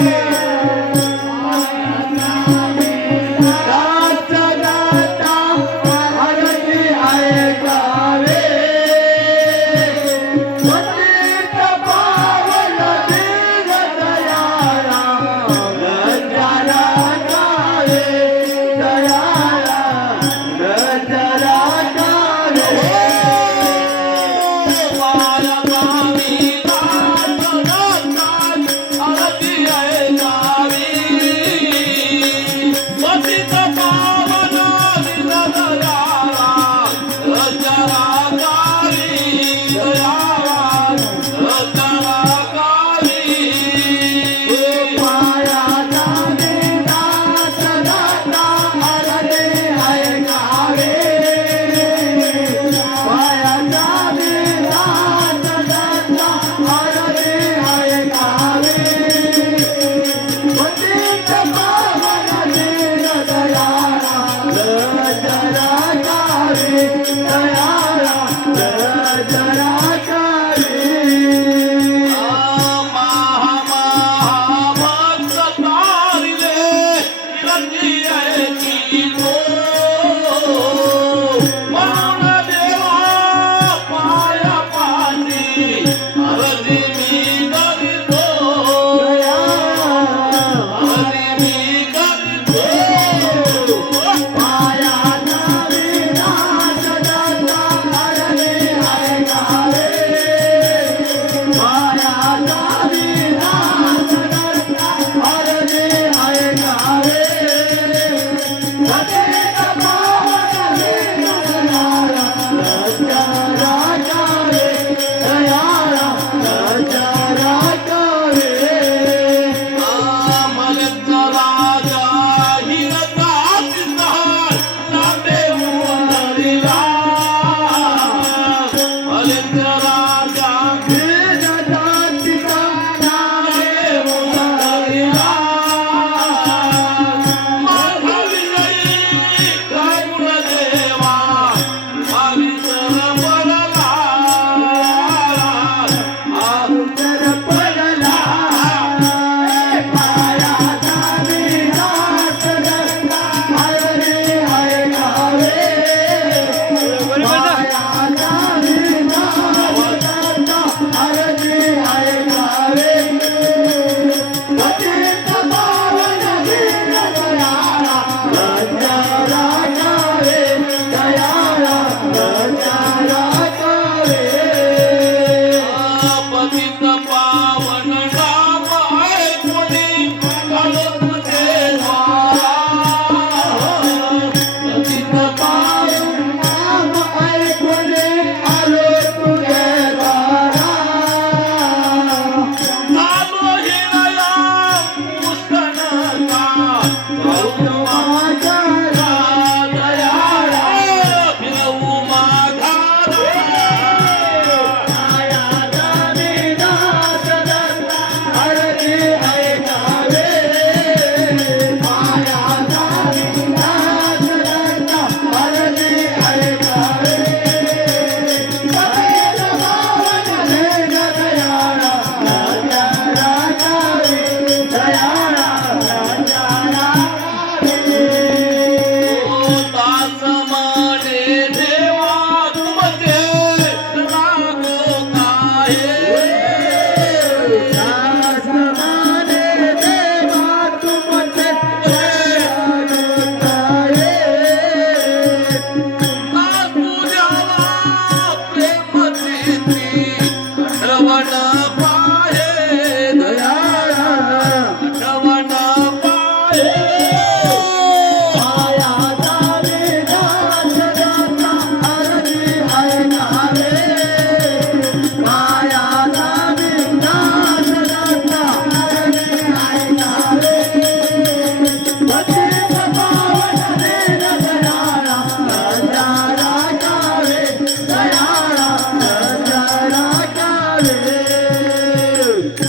Yeah. جارا کا